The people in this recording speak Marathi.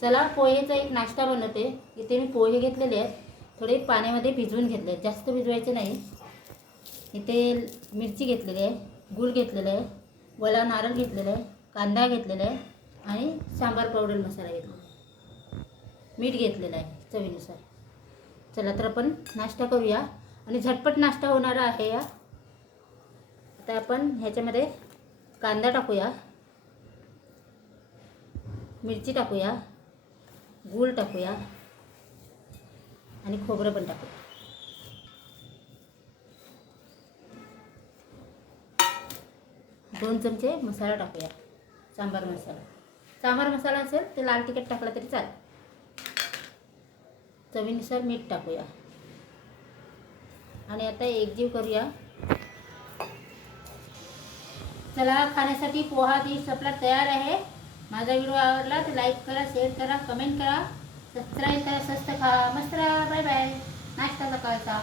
चला पोहेचा एक नाश्ता बनवते। इथे मी पोहे घेतलेले आहेत, थोडे पाण्यामध्ये भिजवून घेतले आहेत, जास्त भिजवायचे नाही। इथे मिरची घेतलेली आहे, गूळ घेतलेला आहे, वला नारळ घेतलेला आहे, कांदा घेतलेला आहे आणि सांबार पावडर मसाला घेतलेला आहे, मीठ घेतलेलं आहे चवीनुसार। चला तर आपण नाश्ता करूया आणि झटपट नाश्ता होणारा आहे या। आता आपण ह्याच्यामध्ये कांदा टाकूया, मिरची टाकूया, गूळ टाकूया आणि खोबरं पण टाकूया। 2 चमचे मसाला टाकूया, सांबार मसाला। सांबार मसाला असेल तर लाल तिखट टाकला तरी चालेल। चवीनुसार मीठ टाकूया आणि आता एकजीव करूया। चला, खाण्यासाठी पोहा डिश आपला तयार आहे। माझा व्हिडिओ आवडला तर लाईक करा, शेअर करा, कमेंट करा, सबस्क्राईब करा। स्वस्त खा, मस्त राहा, बाय बाय। नाश्ता सकाळचा।